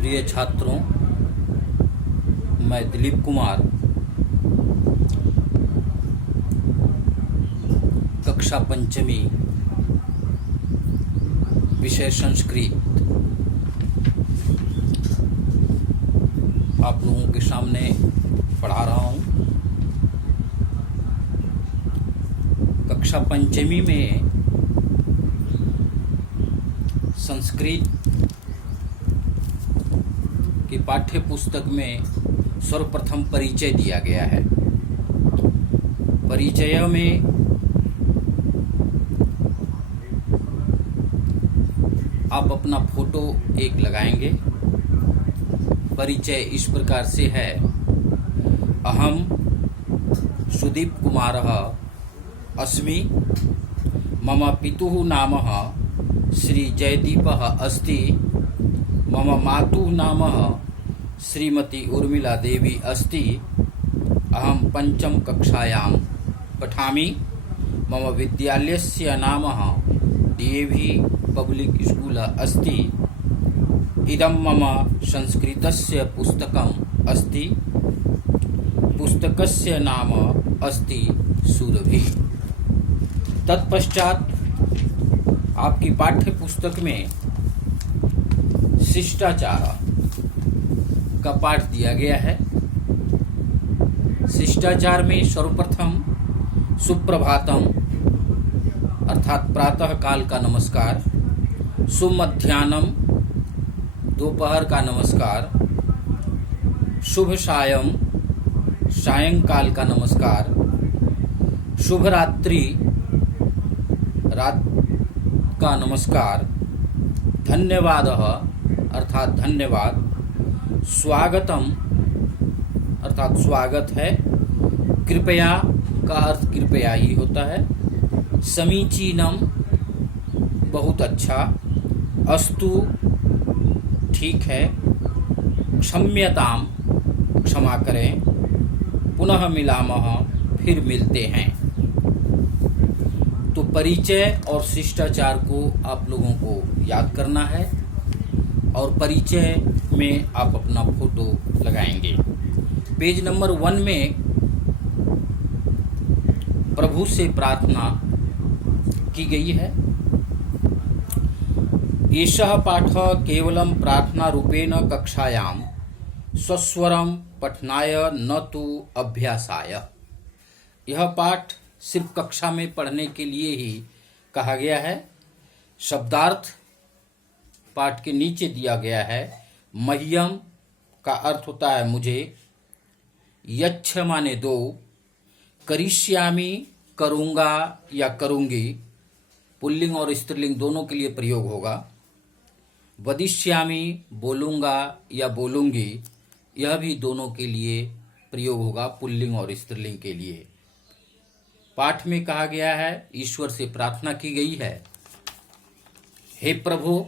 प्रिय छात्रों, मैं दिलीप कुमार कक्षा पंचमी विषय संस्कृत आप लोगों के सामने पढ़ा रहा हूँ। कक्षा पंचमी में संस्कृत की पाठ्य पुस्तक में सर्वप्रथम परिचय दिया गया है। परिचय में आप अपना फोटो एक लगाएंगे। परिचय इस प्रकार से है। अहम सुदीप कुमारः अस्मि। मम पितुः नाम श्री जयदीपः अस्ति। मम मातुः नाम श्रीमती उर्मिला देवी अस्ति। अहम पंचम कक्षायां पठामि। मम विद्यालयस्य नाम डीएवी पब्लिक स्कूल अस्ति। इदं मम संस्कृतस्य पुस्तकम् अस्ति। पुस्तकस्य नाम अस्ति सुरभि। तत्पश्चात आपकी पाठ्य पुस्तक में शिष्टाचार का पाठ दिया गया है। शिष्टाचार में सर्वप्रथम सुप्रभातम अर्थात प्रातः काल का नमस्कार, सुमध्याह्नम दोपहर का नमस्कार, शुभ सायं सायंकाल का नमस्कार, शुभ रात्रि रात का नमस्कार, धन्यवादः अर्थात धन्यवाद, स्वागतम अर्थात स्वागत है, कृपया का अर्थ कृपया ही होता है, समीचीनम बहुत अच्छा, अस्तु ठीक है, क्षम्यताम क्षमा करें, पुनः मिलामः फिर मिलते हैं। तो परिचय और शिष्टाचार को आप लोगों को याद करना है और परिचय में आप अपना फोटो लगाएंगे। पेज नंबर 1 में प्रभु से प्रार्थना की गई है। एषः पाठः केवलं प्रार्थना रूपेण कक्षायां स्वस्वरं पठनाय न तु अभ्यासाय। यह पाठ सिर्फ कक्षा में पढ़ने के लिए ही कहा गया है। शब्दार्थ पाठ के नीचे दिया गया है। मह्यम का अर्थ होता है मुझे, यच्छ माने दो, करिष्यामि करूँगा या करूँगी, पुल्लिंग और स्त्रीलिंग दोनों के लिए प्रयोग होगा। वदिष्यामि बोलूँगा या बोलूँगी, यह भी दोनों के लिए प्रयोग होगा, पुल्लिंग और स्त्रीलिंग के लिए। पाठ में कहा गया है, ईश्वर से प्रार्थना की गई है, हे प्रभु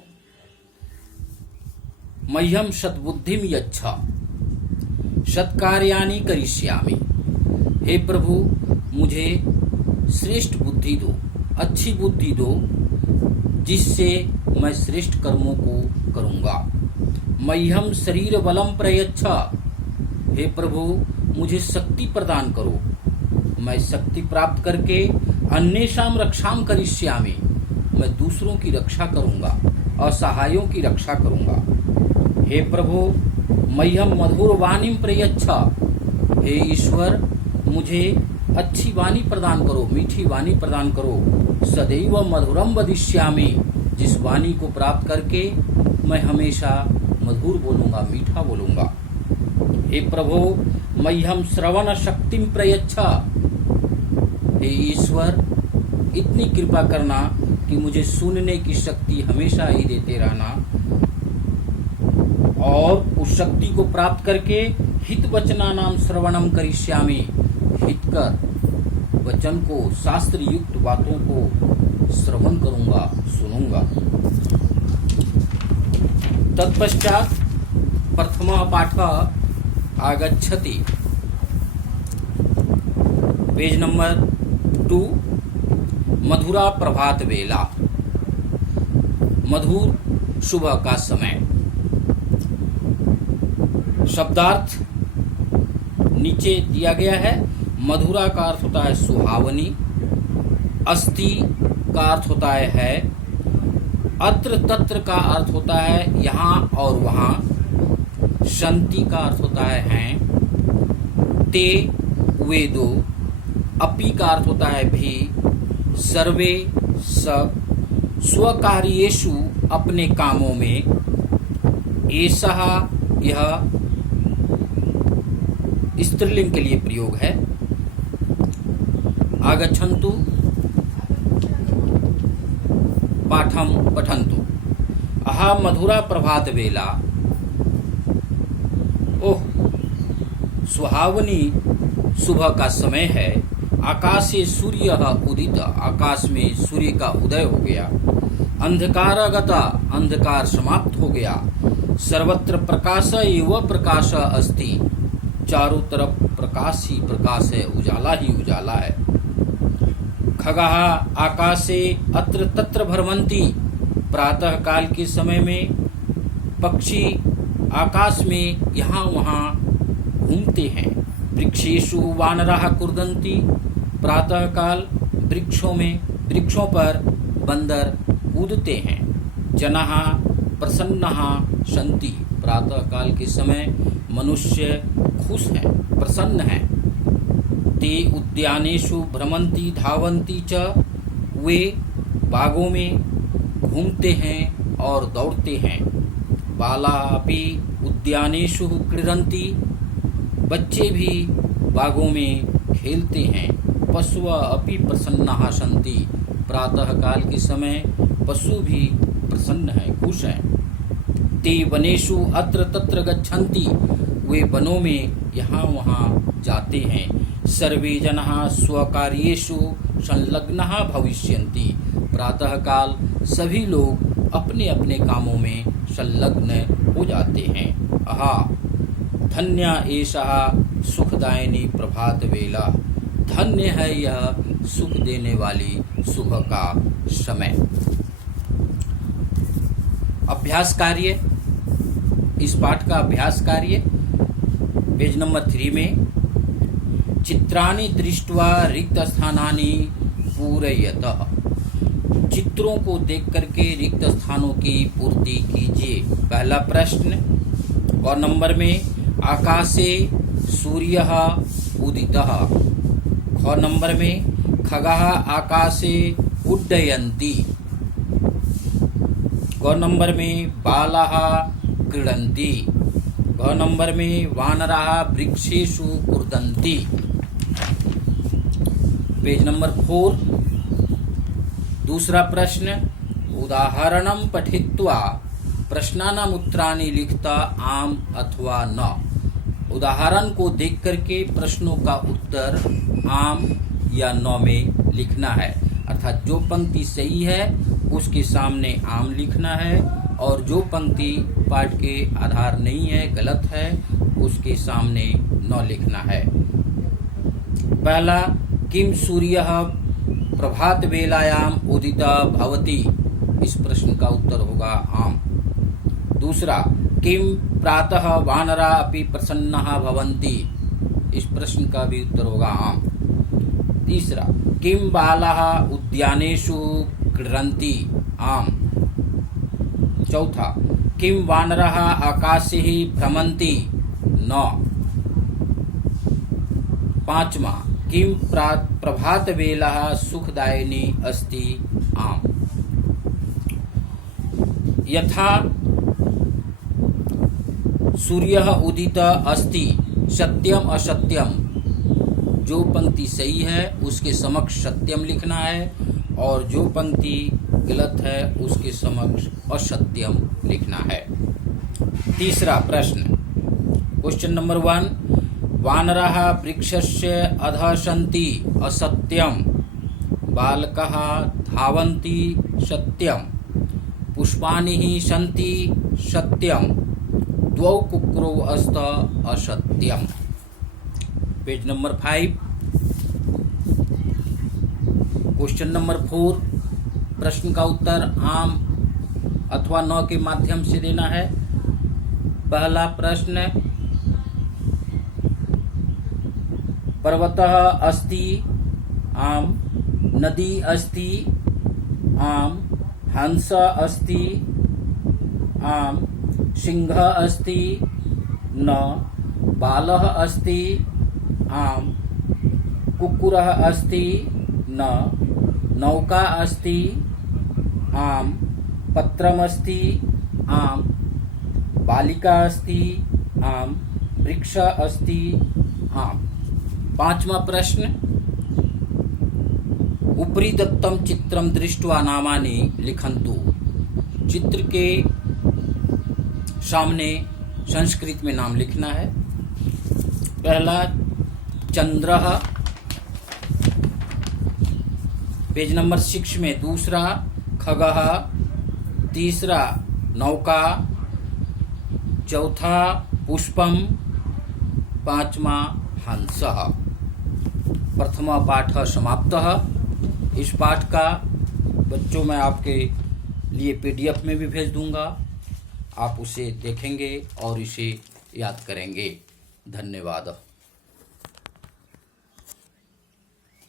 मह्यम सद्बुद्धिम यच्छ सत्कार्याणि करिष्यामि। हे प्रभु मुझे श्रेष्ठ बुद्धि दो, अच्छी बुद्धि दो, जिससे मैं श्रेष्ठ कर्मों को करूँगा। मह्यम शरीर बलम प्रयच्छ। हे प्रभु मुझे शक्ति प्रदान करो, मैं शक्ति प्राप्त करके अन्येषां रक्षां करिष्यामि, मैं दूसरों की रक्षा करूँगा, असहायों की रक्षा करूँगा। हे प्रभु मह्यम मधुर वाणीं प्रयच्छ। हे ईश्वर मुझे अच्छी वाणी प्रदान करो, मीठी वाणी प्रदान करो। सदैव मधुरम वदिष्यामि, जिस वाणी को प्राप्त करके मैं हमेशा मधुर बोलूँगा, मीठा बोलूँगा। हे प्रभु मह्यम श्रवण शक्तिं प्रयच्छ। हे ईश्वर इतनी कृपा करना कि मुझे सुनने की शक्ति हमेशा ही देते रहना और उस शक्ति को प्राप्त करके हित वचनानां श्रवणम करिष्यामि, हितकर वचन को, शास्त्र युक्त बातों को श्रवण करूंगा, सुनूंगा। तत्पश्चात प्रथमः पाठः आगच्छति। पेज नंबर 2, मधुरा प्रभात वेला। मधुर सुबह का समय। शब्दार्थ नीचे दिया गया है। मधुरा का अर्थ होता है सुहावनी, अस्ति का अर्थ होता है, अत्र तत्र का अर्थ होता है यहाँ और वहाँ, शांति का अर्थ होता है हैं, ते वे दो, अपि का अर्थ होता है भी, सर्वे सब, स्वकार्येषु अपने कामों में, एषः यह स्त्रीलिंग के लिए प्रयोग है। आगच्छन्तु पाठम पठन्तु। अहा मधुरा प्रभात वेला। ओह सुहावनी सुबह का समय है। आकाशे सूर्य उदित, आकाश में सूर्य का उदय हो गया। अंधकारगता, अंधकार समाप्त हो गया। सर्वत्र प्रकाश एव प्रकाश अस्ति, चारों तरफ प्रकाश ही प्रकाश है, उजाला ही उजाला है। खगः आकाशे अत्र तत्र भ्रमन्ति, प्रातः काल के समय में पक्षी आकाश में यहाँ वहाँ घूमते हैं। वृक्षेषु वानराः कूर्दन्ति, प्रातः काल वृक्षों पर बंदर कूदते हैं। जनाः प्रसन्नाः सन्ति, प्रातः काल के समय मनुष्य खुश हैं, प्रसन्न हैं। ते उद्यानेषु भ्रमन्ति धावन्ति च, वे बागों में घूमते हैं और दौड़ते हैं। बालाः अपि उद्यानेषु क्रीडन्ति, बच्चे भी बागों में खेलते हैं। पशवः अपि प्रसन्नाः सन्ति, प्रातः काल के समय पशु भी प्रसन्न हैं, खुश हैं। ते वनेषु अत्र तत्र गच्छन्ति, वे वनों में यहाँ वहाँ जाते हैं। सर्वे जनाः स्वकार्येषु संलग्नाः भविष्यन्ति, प्रातः काल सभी लोग अपने अपने कामों में संलग्न हो जाते हैं। आहा धन्य एषः सुखदायिनी प्रभात वेला, धन्य है यह सुख देने वाली सुबह का समय। अभ्यास कार्य, इस पाठ का अभ्यास कार्य पेज नंबर 3 में, चित्राणि दृष्ट्वा रिक्त स्थानानि पूरयतः, चित्रों को देख करके रिक्त स्थानों की पूर्ति कीजिए। पहला प्रश्न। और नंबर में आकाशे सूर्यः उदितः। ख नंबर में खगः आकाशे उड्डयन्ति। ग नंबर में बालाः क्रीडन्ति। घ नंबर में वानराः वृक्षेषु कूर्दन्ति। पेज नंबर 4 दूसरा प्रश्न। उदाहरणं पठित्वा प्रश्नानाम् उत्तराणि लिखता आम अथवा न। उदाहरण को देख करके प्रश्नों का उत्तर आम या न में लिखना है, अर्थात जो पंक्ति सही है उसके सामने आम लिखना है और जो पंक्ति पाठ के आधार नहीं है, गलत है, उसके सामने न लिखना है। पहला, किम सूर्यः प्रभात वेलायाम उदितः भवति, इस प्रश्न का उत्तर होगा आम। दूसरा, किम प्रातः वानरा अपि प्रसन्नाः भवन्ति, इस प्रश्न का भी उत्तर होगा आम। तीसरा, किम बालाः उद्यानेषु क्रीडन्ति, आम। चौथा, किम वानराः आकाशे भ्रमन्ति, न। पांचवा, किम प्रभात वेला सुखदायिनी अस्ति, आम। यथा सूर्यः उदितः अस्ति, सत्यम असत्यम, जो पंक्ति सही है उसके समक्ष सत्यम लिखना है और जो पंक्ति गलत है उसके समक्ष असत्यम लिखना है। तीसरा प्रश्न, क्वेश्चन नंबर 1। वानराः वृक्षस्य अधः सन्ति, असत्यम। बालकाः धावन्ति, सत्यम। पुष्पाणि सन्ति, सत्यम। द्वौ कुक्कुरौ स्त, असत्यम। पेज नंबर 5 क्वेश्चन नंबर 4 प्रश्न का उत्तर आम अथवा न के माध्यम से देना है। पहला प्रश्न, पर्वतः अस्ति, आम। नदी अस्ति, आम। हंस अस्ति, आम। सिंह अस्ति, न। बालः अस्ति, आम। कुक्कुरः अस्ति, न। नौका अस्ति, आम। पत्रमस्ति, आम। बालिका अस्ति, आम। वृक्ष अस्ति, आम। 5वां प्रश्न, उपरि दत्तं चित्रं दृष्ट्वा नामानि लिखन्तु। चित्र के सामने संस्कृत में नाम लिखना है। पहला चंद्रः, पेज नंबर 6 में। दूसरा खगः, तीसरा नौका, चौथा पुष्पम, 5वां हंसः। प्रथमा पाठ समाप्तः। इस पाठ का बच्चों मैं आपके लिए PDF में भी भेज दूंगा। आप उसे देखेंगे और इसे याद करेंगे। धन्यवाद।